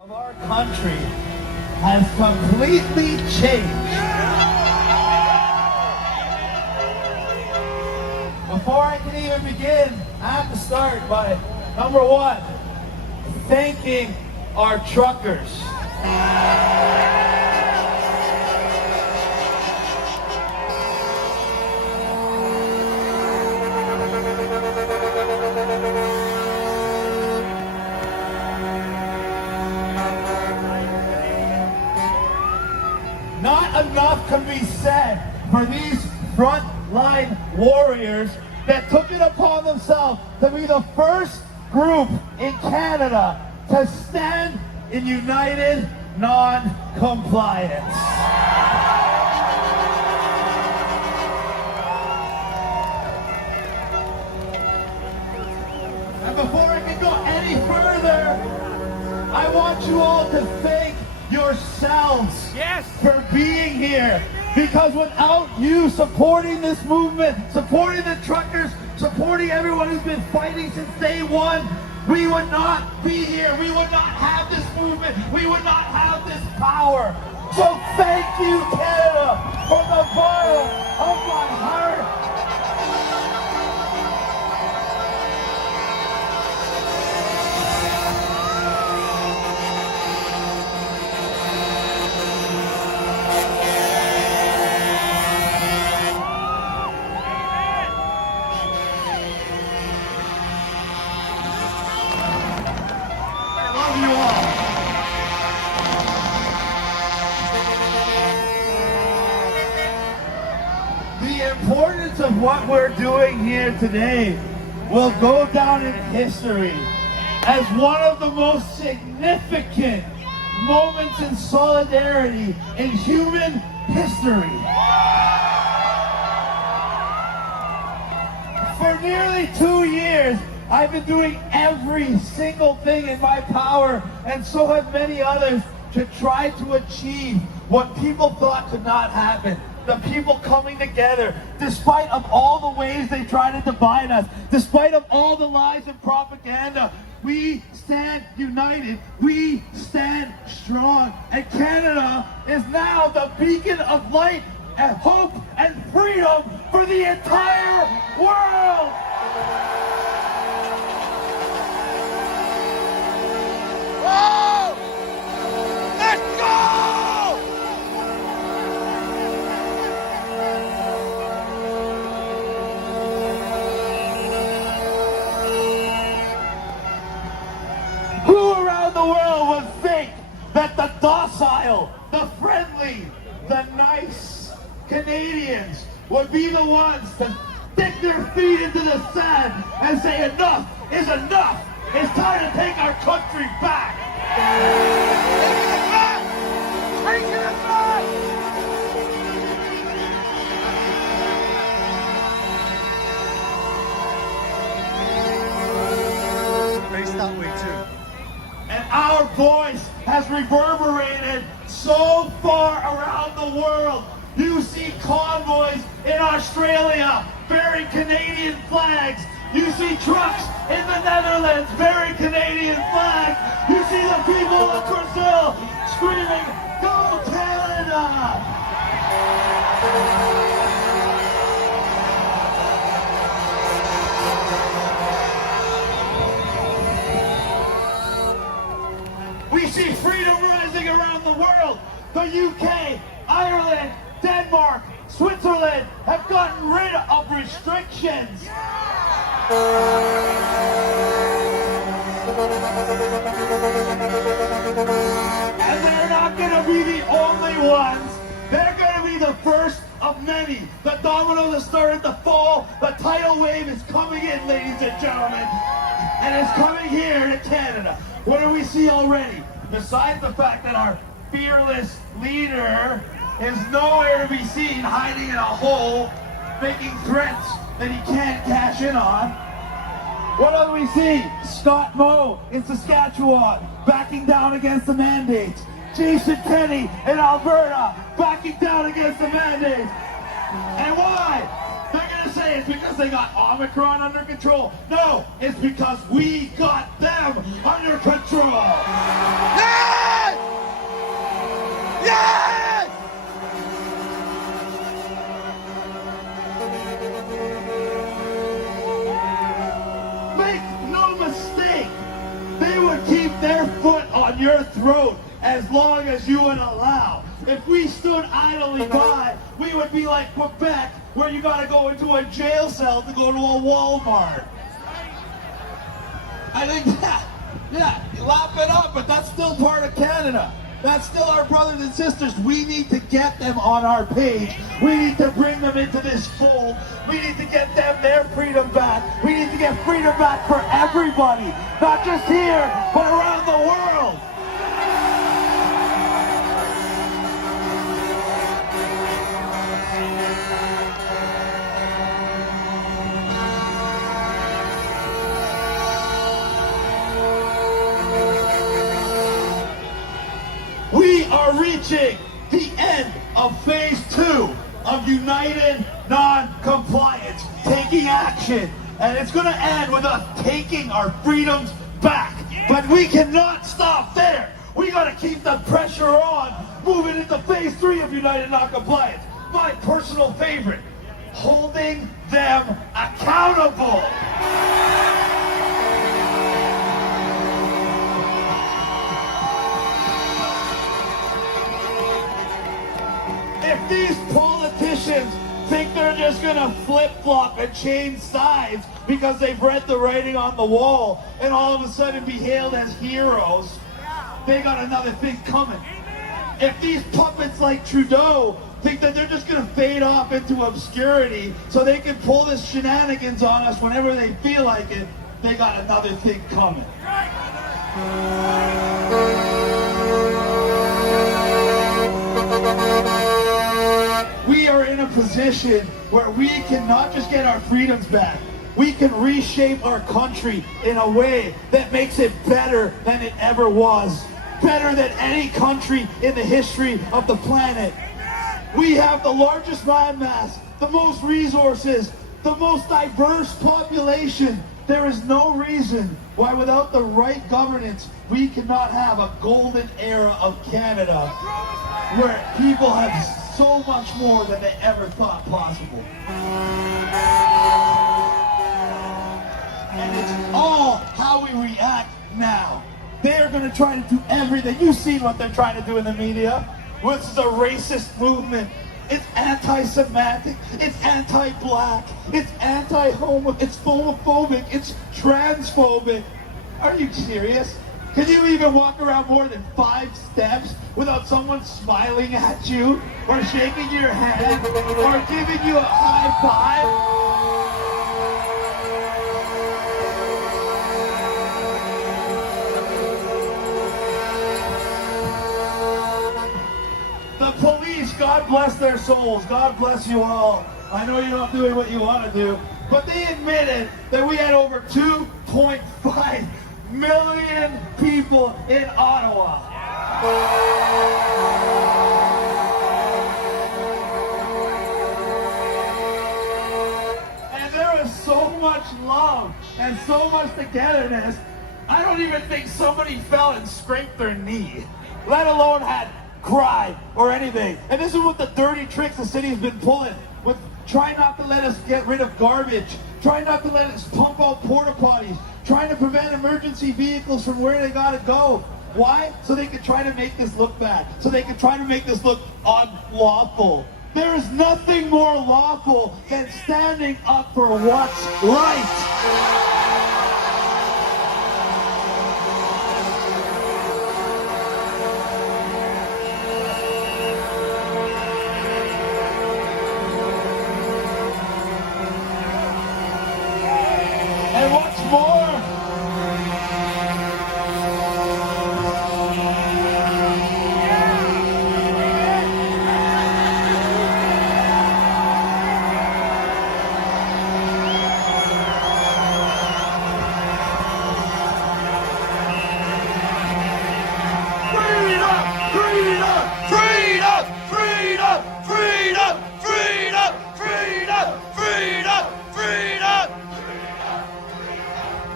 of our country has completely changed. Before I can even begin, I have to start by, number one, thanking our truckers. Not enough can be said for these frontline warriors that took it upon themselves to be the first group in Canada to stand in united non-compliance. And before I can go any further, I want you all to thank yourselves for being here, because without you supporting this movement, supporting the truckers, supporting everyone who's been fighting since day one, we would not be here. We would not have this movement. We would not have this power. So thank you, Canada, from the bottom of my heart. The importance of what we're doing here today will go down in history as one of the most significant moments in solidarity in human history. For nearly 2 years, I've been doing every single thing in my power, and so have many others, to try to achieve what people thought could not happen. The people coming together, despite of all the ways they try to divide us, despite of all the lies and propaganda, we stand united, we stand strong. And Canada is now the beacon of light and hope and freedom for the entire world. Oh! Let's go! Who around the world would think that the docile, the friendly, the nice Canadians would be the ones to stick their feet into the sand and say enough is enough? It's time to take our country back. Take it back! Take it back! Face that way too. And our voice has reverberated so far around the world. You see convoys in Australia bearing Canadian flags. You see trucks in the Netherlands bearing Canadian flags. You see the people of Brazil screaming, "Go Canada!" We see freedom rising around the world. The UK, Ireland, Denmark, Switzerland have gotten rid of restrictions. And they're not going to be the only ones. They're going to be the first of many. The domino that started to fall, the tidal wave is coming in, ladies and gentlemen. And it's coming here to Canada. What do we see already? Besides the fact that our fearless leader is nowhere to be seen, hiding in a hole, making threats that he can't cash in on. What do we see? Scott Moe in Saskatchewan backing down against the mandates. Jason Kenney in Alberta backing down against the mandates. And why? They're going to say it's because they got Omicron under control. No, it's because we got them under control. Yeah! on your throat as long as you would allow. If we stood idly by, we would be like Quebec, where you gotta go into a jail cell to go to a Walmart. I think that, yeah, you laugh it up, but that's still part of Canada. That's still our brothers and sisters. We need to get them on our page. We need to bring them into this fold. We need to get them their freedom back. We need to get freedom back for everybody, not just here, but around the world. We are reaching the end of phase 2 of united non-compliance, taking action. And it's going to end with us taking our freedoms back. But we cannot stop there. We got to keep the pressure on, moving into phase 3 of united non-compliance. My personal favorite, holding them accountable. If these politicians think they're just gonna flip-flop and change sides because they've read the writing on the wall and all of a sudden be hailed as heroes, they got another thing coming. If these puppets like Trudeau think that they're just gonna fade off into obscurity so they can pull this shenanigans on us whenever they feel like it, they got another thing coming. We are in a position where we can not just get our freedoms back, we can reshape our country in a way that makes it better than it ever was. Better than any country in the history of the planet. We have the largest landmass, the most resources, the most diverse population. There is no reason why without the right governance, we cannot have a golden era of Canada where people have so much more than they ever thought possible. And it's all how we react now. They are going to try to do everything. You've seen what they're trying to do in the media. This is a racist movement. It's anti-Semitic. It's anti-black. It's anti-homo. It's homophobic. It's transphobic. Are you serious? Can you even walk around more than 5 steps without someone smiling at you or shaking your hand or giving you a high five? The police, God bless their souls. God bless you all. I know you're not doing what you want to do, but they admitted that we had over 2.5 million people in Ottawa. And there was so much love and so much togetherness. I don't even think somebody fell and scraped their knee, let alone had cried or anything. And this is what the dirty tricks the city's been pulling with trying not to let us get rid of garbage, trying not to let us pump out porta potties, trying to prevent emergency vehicles from where they gotta go. Why? So they can try to make this look bad. So they can try to make this look unlawful. There is nothing more lawful than standing up for what's right. And what's more,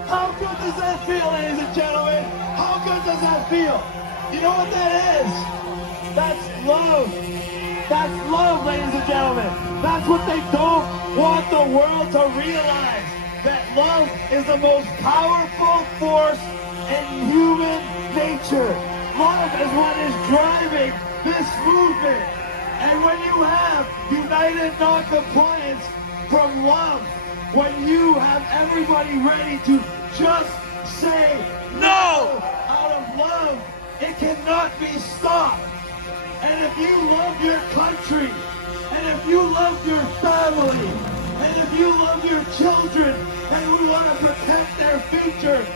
how good does that feel, ladies and gentlemen? How good does that feel? You know what that is? That's love. That's love, ladies and gentlemen. That's what they don't want the world to realize. That love is the most powerful force in human nature. Love is what is driving this movement. And when you have united non-compliance from love, when you have everybody ready to just say no out of love, it cannot be stopped. And if you love your country, and if you love your family, and if you love your children, and we want to protect their future,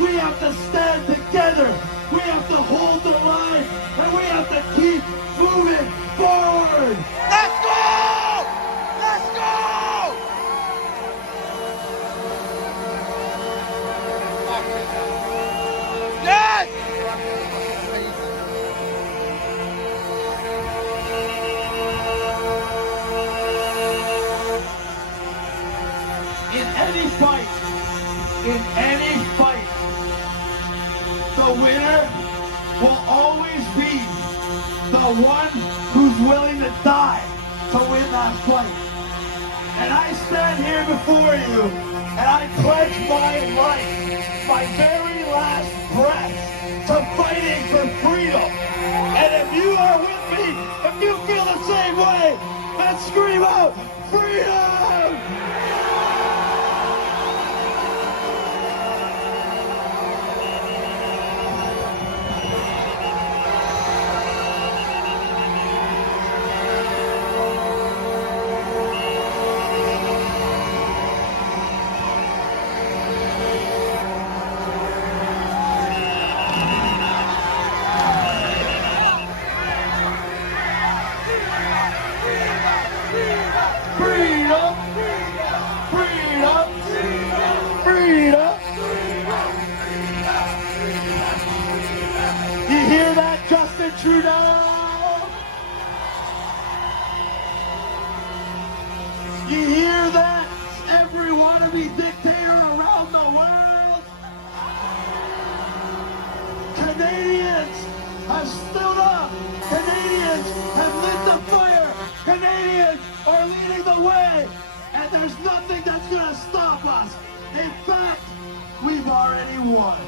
we have to stand together. We have to hold the line, and we have to keep moving forward. Let's go! Let's go! Yes! In any fight, the winner will always be the one who's willing to die to win that fight. And I stand here before you, and I pledge my life, my very last breath, to fighting for freedom. And if you are with me, if you feel the same way, then scream out, freedom! Freedom! Freedom! Freedom! You hear that, Justin Trudeau? You hear that, every wannabe dictator around the world? Canadians have stood up. Canadians have lit the fire. Canadians are leading the way, and there's nothing that's going to stop us. In fact, we've already won.